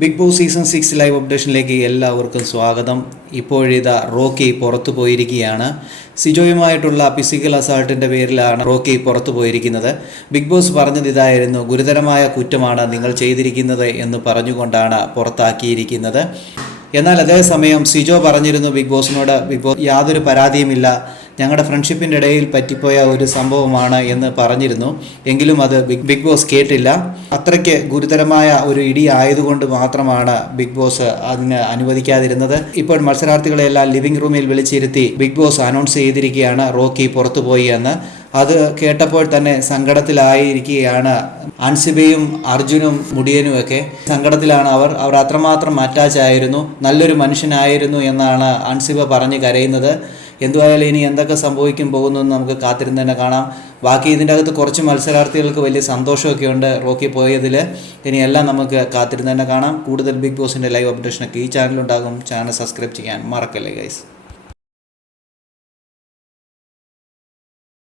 Big boss season 6 live അപ്ഡേഷനിലേക്ക് എല്ലാവർക്കും സ്വാഗതം. ഇപ്പോഴിതാ റോക്കി പുറത്തു പോയിരിക്കുകയാണ്. സിജോയുമായിട്ടുള്ള ഫിസിക്കൽ അസാൾട്ടിൻ്റെ പേരിലാണ് റോക്കി പുറത്തു പോയിരിക്കുന്നത്. ബിഗ് ബോസ് പറഞ്ഞത് ഇതായിരുന്നു: ഗുരുതരമായ കുറ്റമാണ് നിങ്ങൾ ചെയ്തിരിക്കുന്നത് എന്ന് പറഞ്ഞുകൊണ്ടാണ് പുറത്താക്കിയിരിക്കുന്നത്. എന്നാൽ അതേസമയം സിജോ പറഞ്ഞിരുന്നു ബിഗ് ബോസിനോട്, ബിഗ് ബോസ് യാതൊരു പരാതിയുമില്ല, ഞങ്ങളുടെ ഫ്രണ്ട്ഷിപ്പിൻ്റെ ഇടയിൽ പറ്റിപ്പോയ ഒരു സംഭവമാണ് എന്ന് പറഞ്ഞിരുന്നു. എങ്കിലും അത് ബിഗ് ബോസ് കേട്ടില്ല. അത്രയ്ക്ക് ഗുരുതരമായ ഒരു ഇടി ആയതുകൊണ്ട് മാത്രമാണ് ബിഗ് ബോസ് അതിന് അനുവദിക്കാതിരുന്നത്. ഇപ്പോൾ മത്സരാർത്ഥികളെല്ലാം ലിവിംഗ് റൂമിൽ വിളിച്ചിരുത്തി ബിഗ് ബോസ് അനൗൺസ് ചെയ്തിരിക്കുകയാണ് റോക്കി പുറത്തുപോയി എന്ന്. അത് കേട്ടപ്പോൾ തന്നെ സങ്കടത്തിലായിരിക്കുകയാണ് അൻസിബയും അർജുനും മുടിയനുമൊക്കെ. സങ്കടത്തിലാണ് അവർ അത്രമാത്രം അറ്റാച്ച് ആയിരുന്നു, നല്ലൊരു മനുഷ്യനായിരുന്നു എന്നാണ് അൻസിബ പറഞ്ഞ് കരയുന്നത്. എന്തുവായാലും ഇനി എന്തൊക്കെ സംഭവിക്കും പോകുന്നു നമുക്ക് കാത്തിരുന്ന് തന്നെ കാണാം. ബാക്കി ഇതിൻ്റെ അകത്ത് കുറച്ച് മത്സരാർത്ഥികൾക്ക് വലിയ സന്തോഷമൊക്കെ ഉണ്ട് റോക്കി പോയതിൽ. ഇനിയെല്ലാം നമുക്ക് കാത്തിരുന്ന് തന്നെ കാണാം. കൂടുതൽ ബിഗ് ബോസിൻ്റെ ലൈവ് അപ്ഡേഷനൊക്കെ ഈ ചാനലുണ്ടാകും. ചാനൽ സബ്സ്ക്രൈബ് ചെയ്യാൻ മറക്കല്ലേ ഗൈസ്.